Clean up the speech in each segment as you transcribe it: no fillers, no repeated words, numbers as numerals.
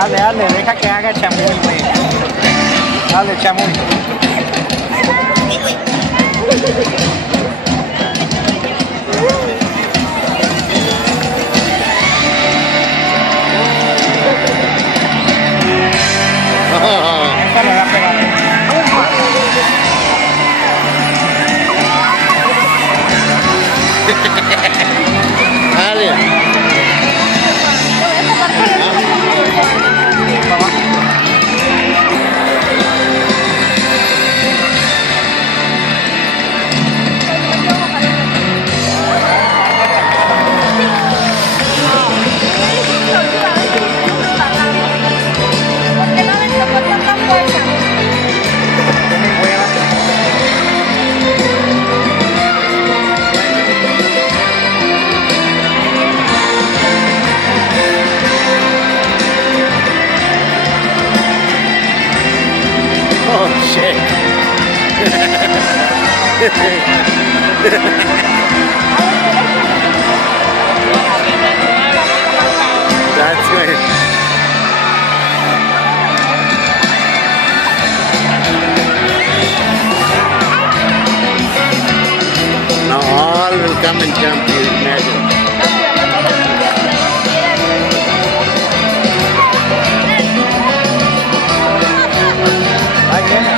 Dale, dale, deja que haga chamuy, güey. Dale, chamuy. Esta me va a pegar. Dale. Oh shit. That's good. Now all will come and jump, you imagine. Ahí viene.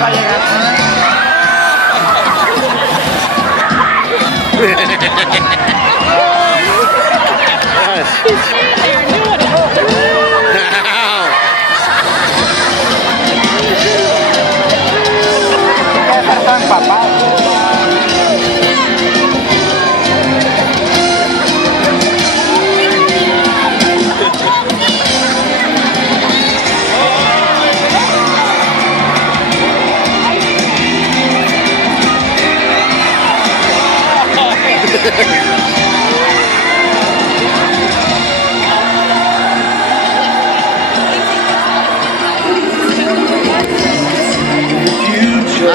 Va a llegar. Está empapado.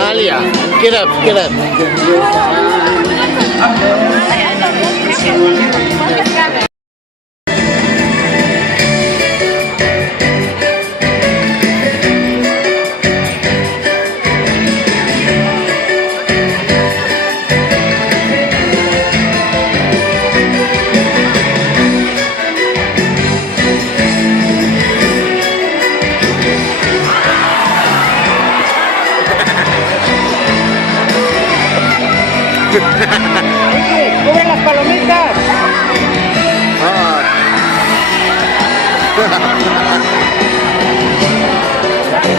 Alia, get up, get up. ¡Cubre las palomitas!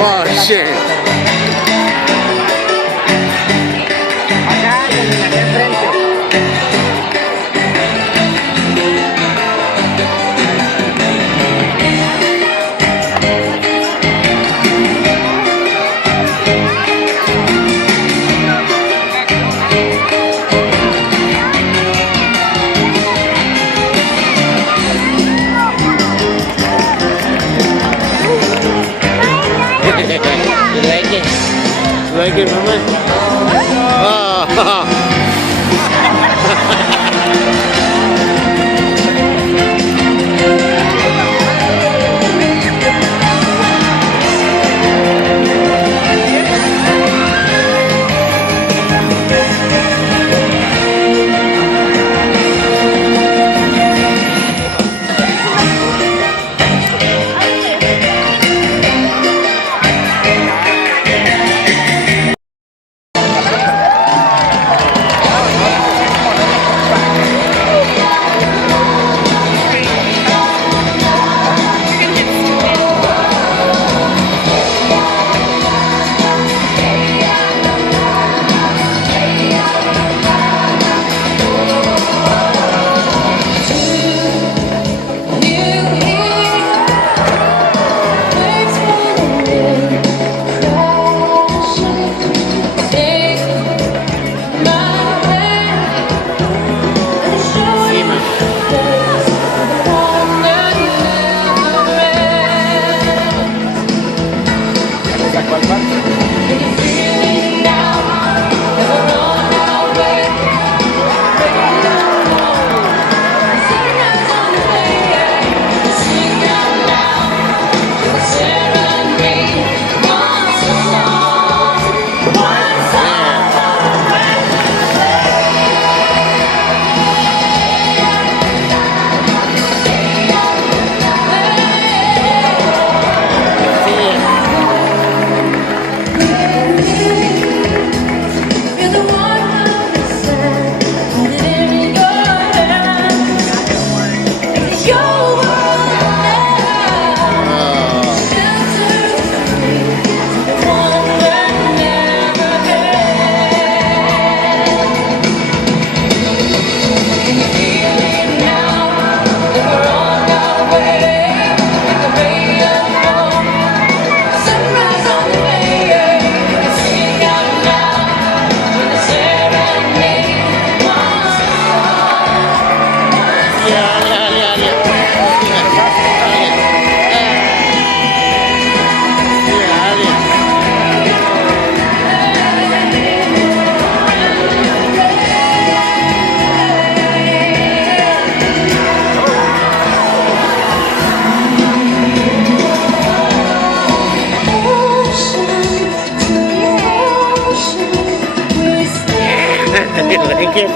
Oh shit. Acá, aquí enfrente. Like it, mama? Oh. Sing ticket.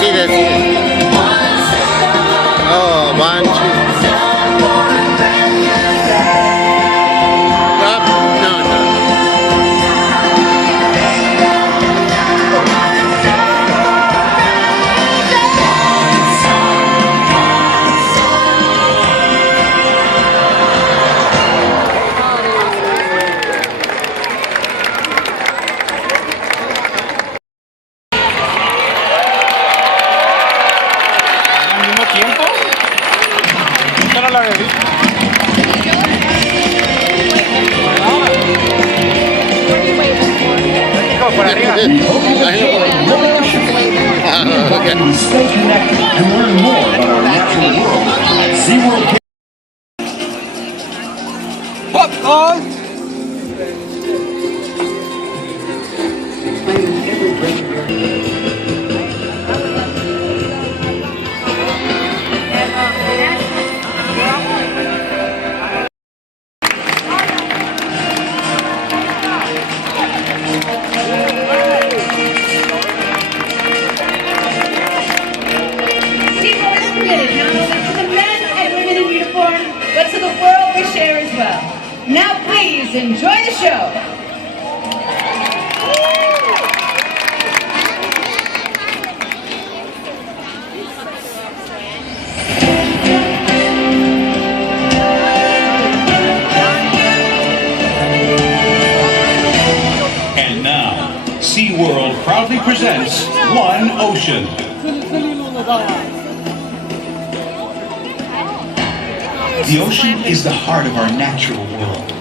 See that. Oh, 1, 2. Up? No. Al mismo tiempo. Yo no lo había visto. Como por arriba. We hope you enjoyed your ocean. We invite you to stay connected and learn more about our natural world at SeaWorld. SeaWorld is committed not only to the men and women in uniform, but to the world we share as well. Now please enjoy the show. And now, SeaWorld proudly presents One Ocean. The ocean is the heart of our natural world.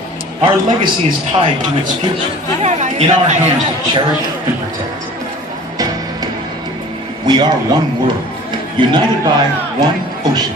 Our legacy is tied to its future, in our hands to cherish and protect. We are one world, united by one ocean.